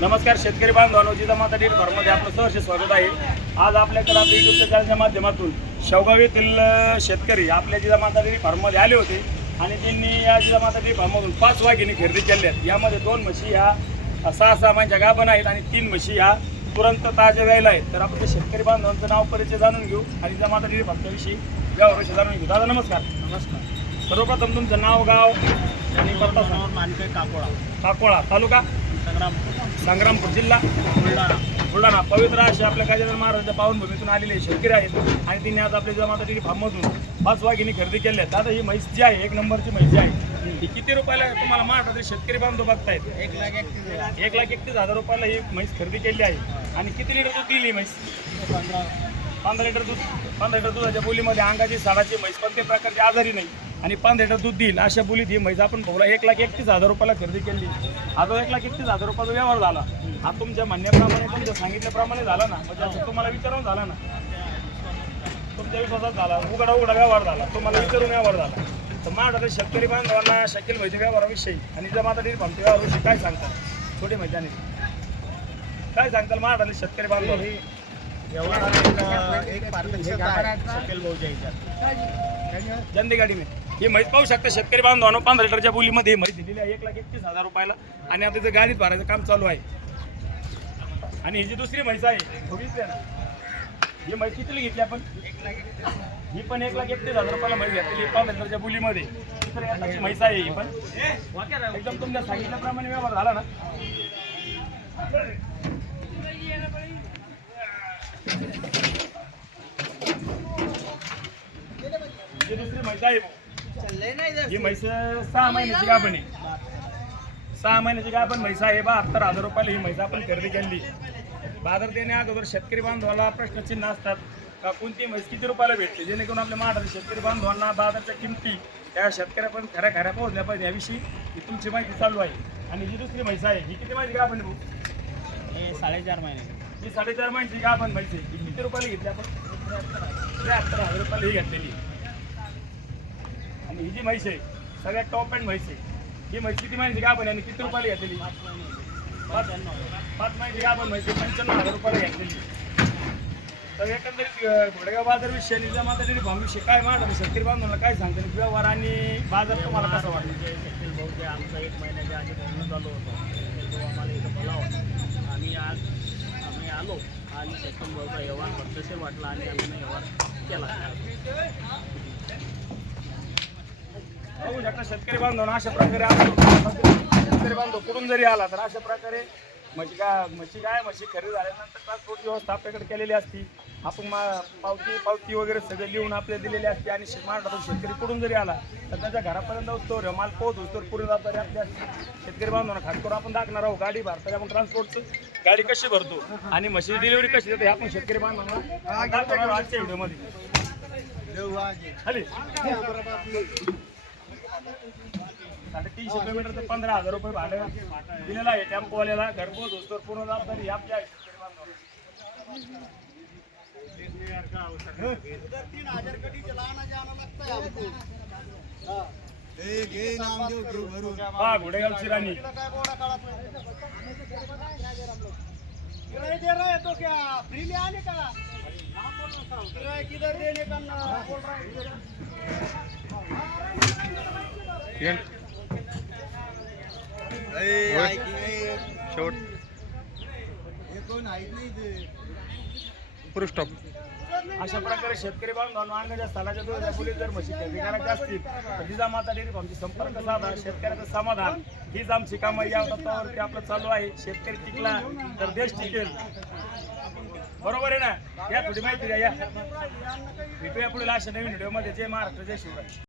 नमस्कार शेतकरी बांधवांनो जिजामाता डेअरी फार्ममध्ये आपलं सहर्ष स्वागत आहे. आज आपल्याकडे आपल्या युट्यूबच्या चॅनलच्या माध्यमातून शेवगाव येथील शेतकरी आपल्या जिजामाता डेअरी फार्ममध्ये आले होते आणि त्यांनी या जिजामाता डेअरी फार्ममधून पाच वाघिणी खरेदी केल्या आहेत. यामध्ये दोन म्हशी ह्या सहा सहा महिन्याच्या गाभण आहेत आणि तीन म्हशी ह्या तुरंत ताज्या व्यायला आहेत. तर आपण शेतकरी बांधवांचं नाव परिचय जाणून घेऊ आणि जिजामाता डेअरी फार्मविषयी व्यवहाराविषयी जाणून घेऊ. दादा नमस्कार. नमस्कार. सर्वप्रथम तुमचं नाव गाव आणि पत्ता सांगा. मानके काकोळा. काकोळा तालुका? संग्रामपूर. संग्रामपूर जिल्हा? बुलढाणा. बुलढाणा. पवित्र असे आपल्या गजानन महाराजांच्या पावनभूमीतून आलेले शेतकरी आहेत. आणि त्यांनी आज आपल्या जमाता डेअरी फार्ममधून पाच वाघिणी खरेदी केल्या आहेत. आता ही म्हैस जी आहे एक नंबरची म्हैस जी आहे ही किती रुपयाला आहे? तुम्हाला महाराष्ट्रातील शेतकरी बांधव बघतायत? एक लाख एकतीस एक लाख एकतीस हजार रुपयाला ही म्हैस खरेदी केली आहे. आणि किती लिटर दूध दिली म्हैस? पंधरा. पंधरा लिटर दूध पंधरा लिटर दुधाच्या बोलीमध्ये अंगाची साडाची म्हैस कोणत्याही प्रकारची आजारी नाही. आणि पंधरा लिटर दूध देईल अशा बोलीत ही म्हैस आपण भाऊला एक लाख एकतीस हजार रुपयाला खरेदी केली. आता एक लाख एकतीस हजार रुपयाचा व्यवहार झाला. हा तुमच्या म्हणण्याप्रमाणे तुमच्या सांगितल्याप्रमाणे झाला ना. म्हणजे असं तुम्हाला विचारून झाला ना. तुमच्या विश्वासात झाला. उघडा उघडा व्यवहार झाला. तुम्हाला विचारून व्यवहार झाला. तर माझ्याकडे शेतकरी बांधवांना शकील माहिती व्यवहाराविषयी आणि जर माता डेअरी व्यवहाराविषयी काय सांगतात? थोडी मैदानी. काय सांगताल? माझ्याकडे शेतकरी बांधव व्यवहारात गाडी म्हैस पाहू शकता शेतकरी बांधवांनो पंधरा लिटरच्या बोलीमध्ये ही म्हैस दिलेली आहे. एक लाख एकतीस हजार रुपयाला. आणि आता इथं गाडीत भरायचं काम चालू आहे. आणि ही जी दुसरी म्हैस आहे बघितली ना? ही म्हैस कितीला घेतली आपण? ही पण एक लाख एकतीस हजार रुपयाला म्हैस घेतलेली आहे पंधरा लिटरच्या बोलीमध्ये. दुसऱ्या म्हैस आहे ही पण. एकदम तुमच्या सांगितल्याप्रमाणे व्यवहार झाला ना? ही दुसरी म्हैस आहे भाऊ. ही म्हैस सहा महिन्याची गाभण आहे. सहा महिन्याची गाभण म्हैस आहे. बहात्तर हजार रुपयाला ही म्हैस आपण खरेदी केली. बाजार देण्या अगोदर शेतकरी बांधवाला प्रश्नचिन्ह असतात का कोणती म्हैस किती रुपयाला भेटते? जेणेकरून आपल्या महाराष्ट्र शेतकरी बांधवांना बाजारच्या किमती त्या शेतकऱ्यापर्यंत खऱ्या खऱ्या पोहोचल्या पाहिजे. याविषयी ही तुमची माहिती चालू आहे. आणि ही दुसरी म्हैस आहे. ही किती माहिती गाभण आहे भाऊ? हे साडेचार महिने. मी साडेचार महिन्याची का आपण माहिती ही किती रुपयाला घेतली आपण? त्र्याहत्तर हजार रुपयाला ही घेतलेली. आणि ही जी म्हैस आहे सगळ्यात टॉप अँड म्हैस आहे. ही म्हैस किती महिन्याची का आपण आणि किती रुपयाला घेतलेली? पाच पाच महिन्याची गाभण म्हैस पंच्याण्णव हजार रुपयाला घेतलेली. तर एकंदरीत घोडेगाव बाजार विषय निजामाता डेअरी भाऊ विषय काय म्हणतात शेतकरी बांधवांना काय सांगतो व्यवहार आणि बाजार तुम्हाला कसं वाटतं शेतकरी भाऊ जे आमचा एक महिन्याच्या आधी बोलणं चालू होतं. आम्हाला इथं बोलावं. आम्ही आज आणि शकील भाऊचा व्यवहार वर्चसे वाटला आणि आम्ही व्यवहार केला. शेतकरी बांधव अशा प्रकारे शेतकरी बांधव कुठून जरी आला तर अशा प्रकारे म्हशी काय म्हशी काय म्हशी खरेदी झाल्यानंतर ट्रान्सपोर्ट व्यवस्था आपल्याकडे केलेली असती. आपण मा पावती पावती वगैरे सगळे लिहून आपल्याला दिलेले असते आणि शे- महाराष्ट्रातून शेतकरी कुठून जरी आला तर त्याच्या घरापर्यंत असतो रे माल पोहोच असतो पुढे जबाबदारी आपल्या शेतकरी बांधवांना. खास करून आपण दाखणार आहोत गाडी भरता आपण ट्रान्सपोर्टचं गाडी कशी भरतो आणि म्हशी डिलिव्हरी कशी देतो हे आपण शेतकरी बांधवांना दाखवणार आजच्या व्हिडिओमध्ये. खाली. साडेतीनशे किलोमीटर ते पंधरा हजार रुपये भाडं दिलेलं आहे. टेम्पोवाल्याला घरपोच होतो पूर्ण जबाबदारी ही आपली आहे शेतकरी बांधवांना. हा घोडेगावची राणी किराए दे रहा है तो क्या फ्री में आने का किराए किधर देने का बोल रहा है अशा प्रकारे शेतकरी बांधवांना अंगाच्या स्थळाच्या दोन फुले जर म्हशी खरेदी असतील तर जिजामाता डेअरी फार्मची संपर्क साधा शेतकऱ्याचं समाधान हीच आमची कामं या तत्वावरती आपलं चालू आहे. शेतकरी टिकला तर देश टिकेल. बरोबर आहे ना? या थोडी माहिती द्या या. भेटूया पुढील अशा नवीन व्हिडिओमध्ये. जय महाराष्ट्र जय शिवराय.